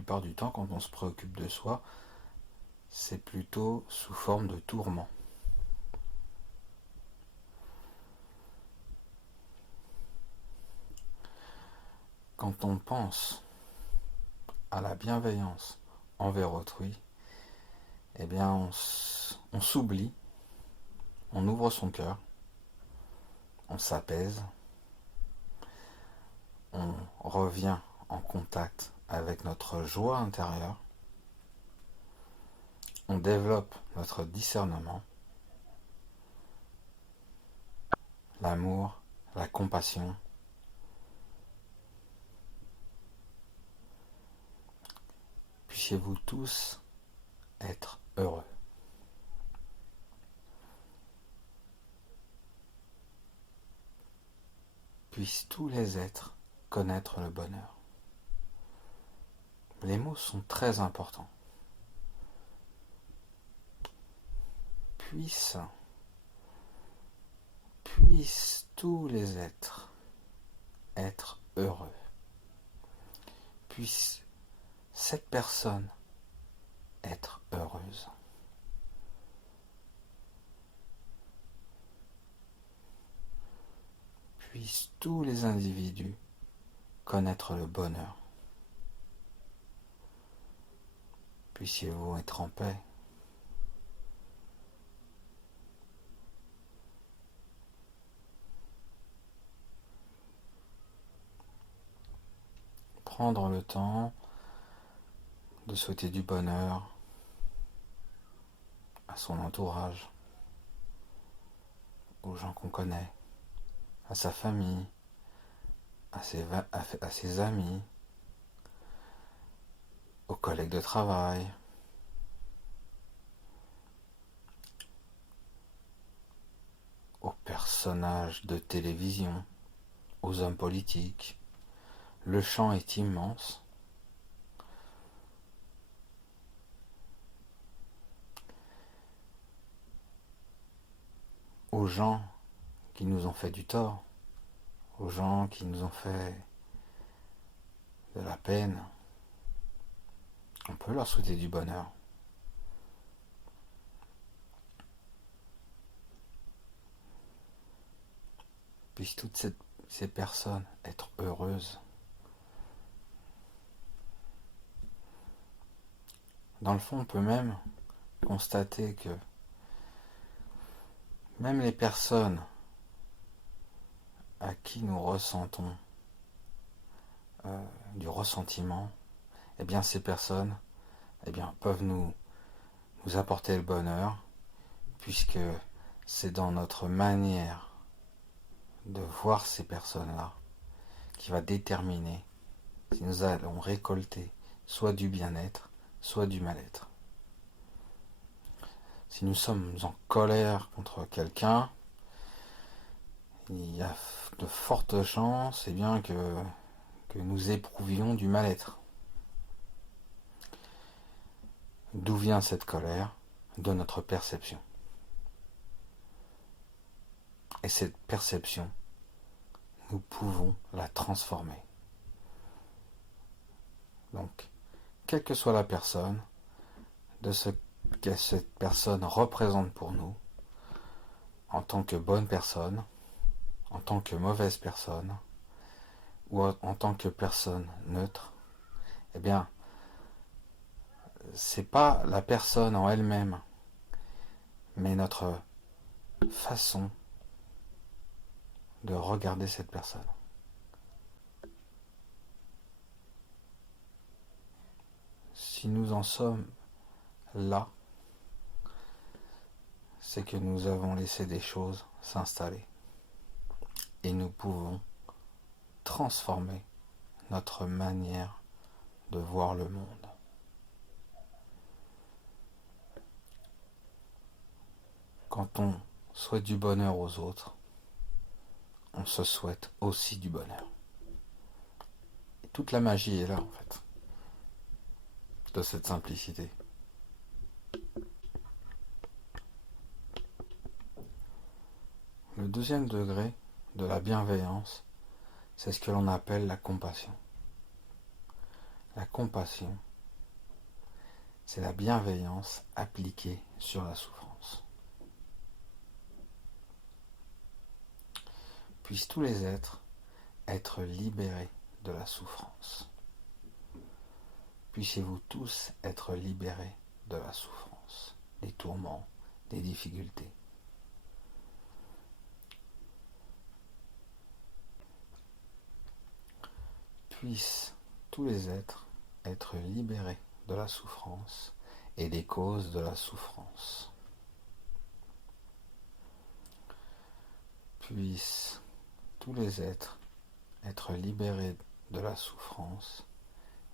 plupart du temps, quand on se préoccupe de soi, c'est plutôt sous forme de tourment. Quand on pense à la bienveillance envers autrui, eh bien on s'oublie, on ouvre son cœur, on s'apaise, on revient en contact avec notre joie intérieure, on développe notre discernement, l'amour, la compassion. Puissiez-vous tous être heureux. Puissent tous les êtres connaître le bonheur. Les mots sont très importants. Puissent tous les êtres être heureux. Puisse cette personne être heureuse. Puissent tous les individus connaître le bonheur. Puissiez-vous être en paix. Prendre le temps de souhaiter du bonheur à son entourage, aux gens qu'on connaît, à sa famille, à ses amis, aux collègues de travail, aux personnages de télévision, aux hommes politiques. Le champ est immense. Aux gens qui nous ont fait du tort, aux gens qui nous ont fait de la peine, on peut leur souhaiter du bonheur. Puissent toutes ces personnes être heureuses. Dans le fond, on peut même constater que même les personnes à qui nous ressentons du ressentiment, eh bien ces personnes peuvent nous apporter le bonheur, puisque c'est dans notre manière de voir ces personnes-là qui va déterminer si nous allons récolter soit du bien-être, soit du mal-être. Si nous sommes en colère contre quelqu'un, il y a de fortes chances que nous éprouvions du mal-être. D'où vient cette colère? De notre perception. Et cette perception, nous pouvons la transformer. Donc, quelle que soit la personne, de ce que cette personne représente pour nous, en tant que bonne personne, en tant que mauvaise personne, ou en tant que personne neutre, eh bien, c'est pas la personne en elle-même, mais notre façon de regarder cette personne. Si nous en sommes là, c'est que nous avons laissé des choses s'installer. Et nous pouvons transformer notre manière de voir le monde. Quand on souhaite du bonheur aux autres, on se souhaite aussi du bonheur. Et toute la magie est là, en fait, de cette simplicité. Le deuxième degré de la bienveillance, c'est ce que l'on appelle la compassion. La compassion, c'est la bienveillance appliquée sur la souffrance. Puissent tous les êtres être libérés de la souffrance. Puissiez-vous tous être libérés de la souffrance, des tourments, des difficultés. Puissent tous les êtres être libérés de la souffrance et des causes de la souffrance. Puissent tous les êtres être libérés de la souffrance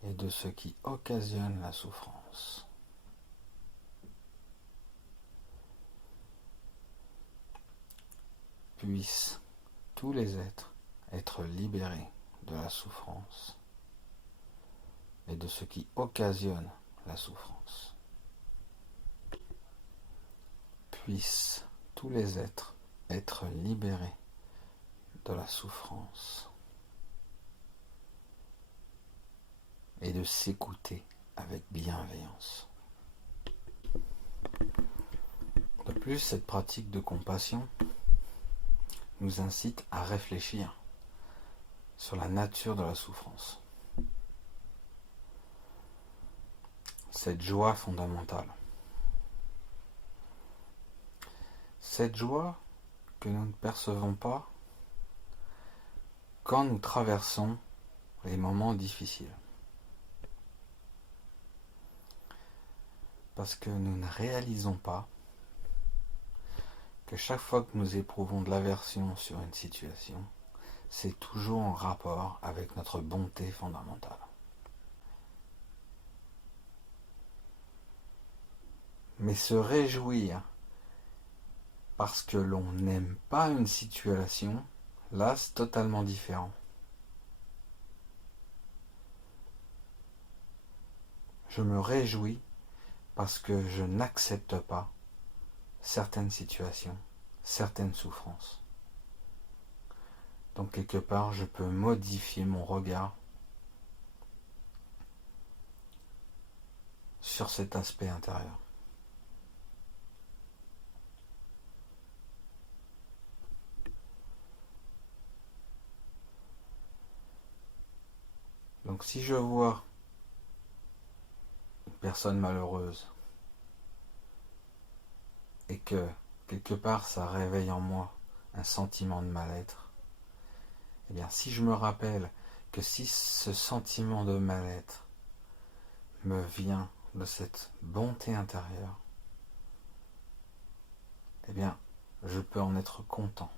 et de ce qui occasionne la souffrance. Puissent tous les êtres être libérés de la souffrance et de ce qui occasionne la souffrance. Puissent tous les êtres être libérés de la souffrance et de s'écouter avec bienveillance. De plus, cette pratique de compassion nous incite à réfléchir sur la nature de la souffrance. Cette joie fondamentale. Cette joie que nous ne percevons pas quand nous traversons les moments difficiles. Parce que nous ne réalisons pas que chaque fois que nous éprouvons de l'aversion sur une situation, c'est toujours en rapport avec notre bonté fondamentale. Mais se réjouir parce que l'on n'aime pas une situation, là c'est totalement différent. Je me réjouis parce que je n'accepte pas certaines situations, certaines souffrances. Donc quelque part, je peux modifier mon regard sur cet aspect intérieur. Donc si je vois une personne malheureuse et que quelque part ça réveille en moi un sentiment de mal-être, eh bien si je me rappelle que si ce sentiment de mal-être me vient de cette bonté intérieure, eh bien je peux en être content.